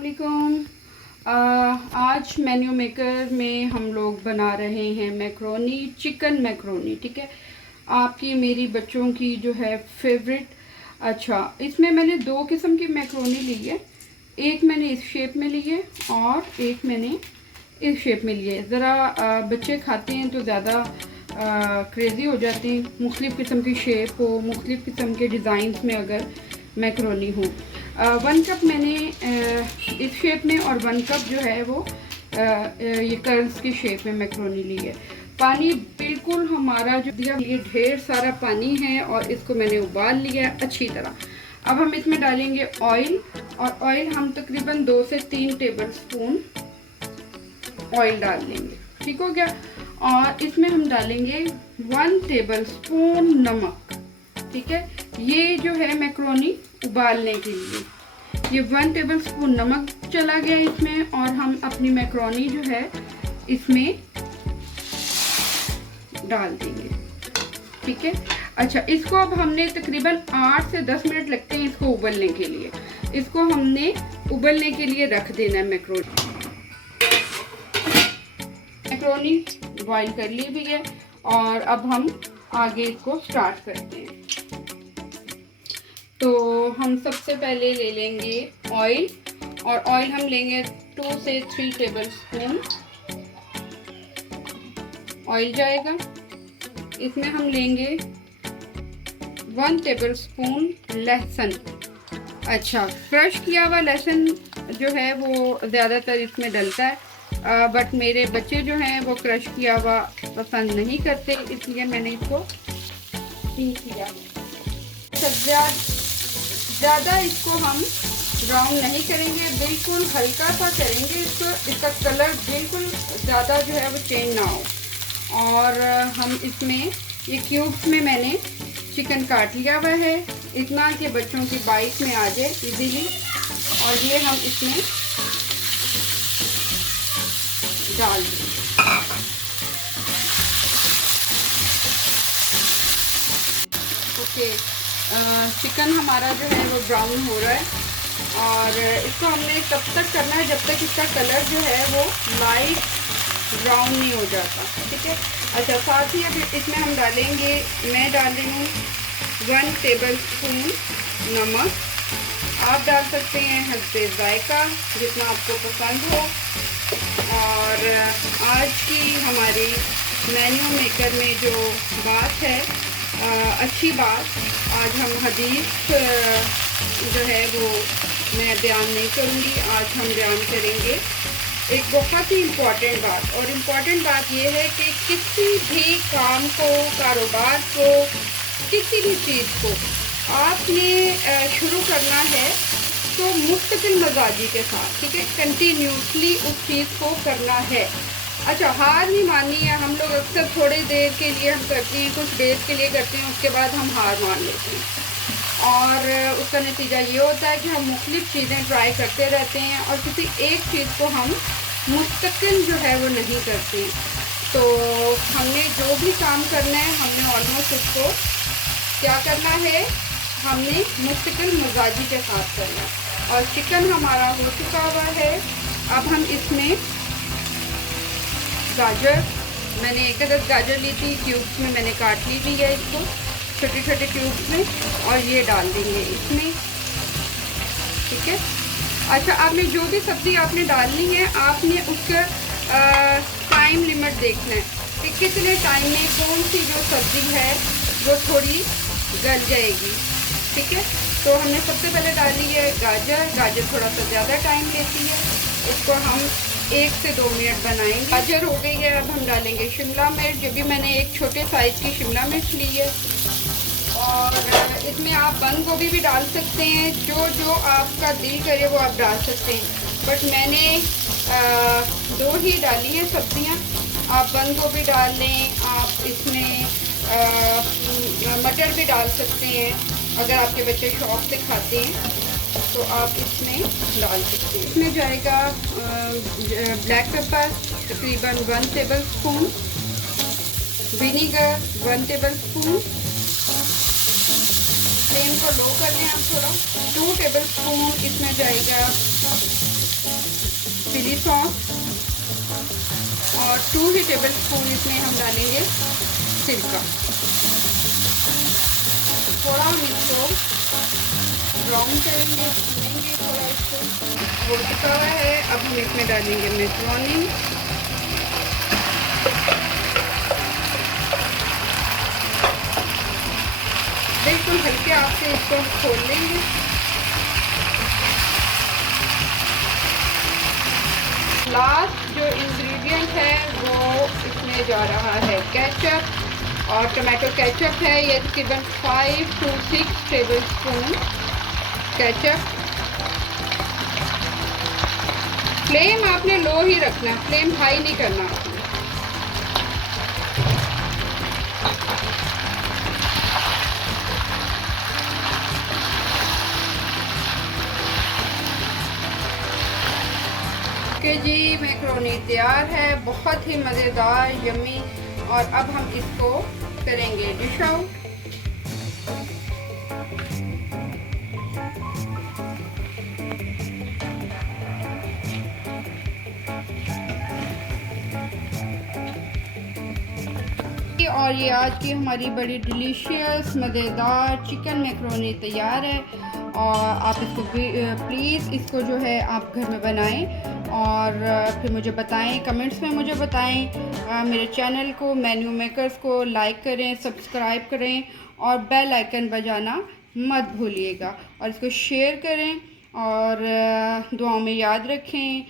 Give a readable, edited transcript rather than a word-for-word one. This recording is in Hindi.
वालेकुम। आज मेन्यू मेकर में हम लोग बना रहे हैं मैक्रोनी, चिकन मैक्रोनी। ठीक है, आपकी मेरी बच्चों की जो है फेवरेट। अच्छा, इसमें मैंने दो किस्म की मैक्रोनी ली है। एक मैंने इस शेप में ली है और एक मैंने इस शेप में ली है। ज़रा बच्चे खाते हैं तो ज़्यादा क्रेज़ी हो जाते हैं। मुख्तलिफ़ किस्म की शेप हो, मुख्तलिफ़ किस्म के डिज़ाइंस में अगर मैक्रोनी हो। 1 कप मैंने इस शेप में और 1 कप जो है वो ये कर्ल्स की शेप में मैक्रोनी ली है। पानी बिल्कुल हमारा जो दिया, ये ढेर सारा पानी है और इसको मैंने उबाल लिया है अच्छी तरह। अब हम इसमें डालेंगे ऑयल, और ऑयल हम तकरीबन 2 से 3 टेबल स्पून ऑयल डाल लेंगे। ठीक हो गया। और इसमें हम डालेंगे 1 टेबल स्पून नमक। ठीक है, ये जो है मैक्रोनी उबालने के लिए ये 1 टेबल स्पून नमक चला गया इसमें, और हम अपनी मैक्रोनी जो है इसमें डाल देंगे। ठीक है। अच्छा, इसको अब हमने तकरीबन 8 से 10 मिनट लगते हैं इसको उबलने के लिए। इसको हमने उबलने के लिए रख देना है। मैक्रोनी बॉईल कर ली भी है, और अब हम आगे इसको स्टार्ट करते हैं। तो हम सबसे पहले ले लेंगे ऑयल, और ऑयल हम लेंगे 2 से 3 टेबल स्पून ऑयल जाएगा। इसमें हम लेंगे 1 टेबल स्पून लहसुन। अच्छा, क्रश किया हुआ लहसुन जो है वो ज़्यादातर इसमें डलता है, बट मेरे बच्चे जो हैं वो क्रश किया हुआ पसंद नहीं करते, इसलिए मैंने इसको पीस किया। ज़्यादा इसको हम ब्राउन नहीं करेंगे, बिल्कुल हल्का सा करेंगे इसको, इसका कलर बिल्कुल ज़्यादा जो है वो चेंज ना हो। और हम इसमें ये क्यूब्स में मैंने चिकन काट लिया हुआ है, इतना कि बच्चों की बाइट में आ जाए इजीली। और ये हम इसमें डाल दें। ओके, चिकन हमारा जो है वो ब्राउन हो रहा है, और इसको हमने तब तक करना है जब तक इसका कलर जो है वो लाइट ब्राउन नहीं हो जाता। ठीक है। अच्छा, साथ ही अब इसमें हम डालेंगे, मैं डाल रही हूँ 1 टेबल स्पून नमक। आप डाल सकते हैं हस्बे ज़ायका, जितना आपको पसंद हो। और आज की हमारी मेन्यू मेकर में जो बात है, अच्छी बात, आज हम हदीस जो है वो मैं बयान नहीं करूँगी, आज हम बयान करेंगे एक बहुत ही इम्पॉर्टेंट बात। और इम्पॉर्टेंट बात ये है कि किसी भी काम को, कारोबार को, किसी भी चीज़ को आपने शुरू करना है तो मुस्तकिल मजाजी के साथ, ठीक है, कंटिन्यूसली उस चीज़ को करना है। अच्छा, हार नहीं माननी है। हम लोग अक्सर थोड़ी देर के लिए हम करते हैं, कुछ देर के लिए करते हैं, उसके बाद हम हार मान लेते हैं, और उसका नतीजा ये होता है कि हम मुख्तलिफ़ चीज़ें ट्राई करते रहते हैं और किसी एक चीज़ को हम मुस्तकिल जो है वो नहीं करते। तो हमने जो भी काम करना है, हमने ऑलमोस्ट उसको क्या करना है, हमने मुस्तकिल मजाजी के साथ करना है। और चिकन हमारा हो चुका हुआ है। अब हम इसमें गाजर, मैंने 1 अदद गाजर ली थी, क्यूब्स में मैंने काट ली भी है इसको छोटे छोटे क्यूब्स में, और ये डाल देंगे इसमें। ठीक है। अच्छा, आपने जो भी सब्ज़ी आपने डालनी है, आपने उसका टाइम लिमिट देखना है कि कितने टाइम में कौन सी जो सब्ज़ी है वो थोड़ी गल जाएगी। ठीक है। तो हमने सबसे पहले डाली है गाजर। गाजर थोड़ा सा ज़्यादा टाइम लेती है, इसको हम 1 से 2 मिनट बनाएंगे। गाजर हो गई है। अब हम डालेंगे शिमला मिर्च, जो भी मैंने एक छोटे साइज़ की शिमला मिर्च ली है। और इसमें आप बंद गोभी भी डाल सकते हैं, जो आपका दिल करे वो आप डाल सकते हैं, बट मैंने 2 ही डाली हैं सब्जियां। आप बंद गोभी डाल लें, आप इसमें मटर भी डाल सकते हैं, अगर आपके बच्चे शौक से खाते हैं तो आप इसमें डाल सकते हैं। इसमें जाएगा ब्लैक पेपर तकरीबन 1 table spoon, vinegar 1 table spoon, flame को लो कर लें आप थोड़ा। 2 टेबल स्पून इसमें जाएगा चिली सॉस और 2 ही टेबल स्पून इसमें हम डालेंगे सिरका। थोड़ा हम इसको ब्राउन करेंगे, भूनेंगे थोड़ा इसको। हो चुका हुआ है, अब हम इसमें डालेंगे मैक्रोनी। बिल्कुल हल्के आंच से इसको खोल लेंगे। लास्ट जो इंग्रेडिएंट है वो इसमें जा रहा है केचप, और टमाटो केचप है ये तकरीबन 5 to 6 table spoon ketchup. Flame आपने लो ही रखना, फ्लेम हाई नहीं करना आपने। ओके जी, मैक्रोनी तैयार है, बहुत ही मज़ेदार यम्मी। और अब हम इसको करेंगे डिश आउट। और ये आज की हमारी बड़ी डिलीशियस मज़ेदार चिकन मैक्रोनी तैयार है। और आप इसको प्लीज़ इसको जो है आप घर में बनाएं और फिर मुझे बताएं, कमेंट्स में मुझे बताएं। मेरे चैनल को मेन्यू मेकर्स को लाइक करें, सब्सक्राइब करें और बेल आइकन बजाना मत भूलिएगा। और इसको शेयर करें और दुआओं में याद रखें।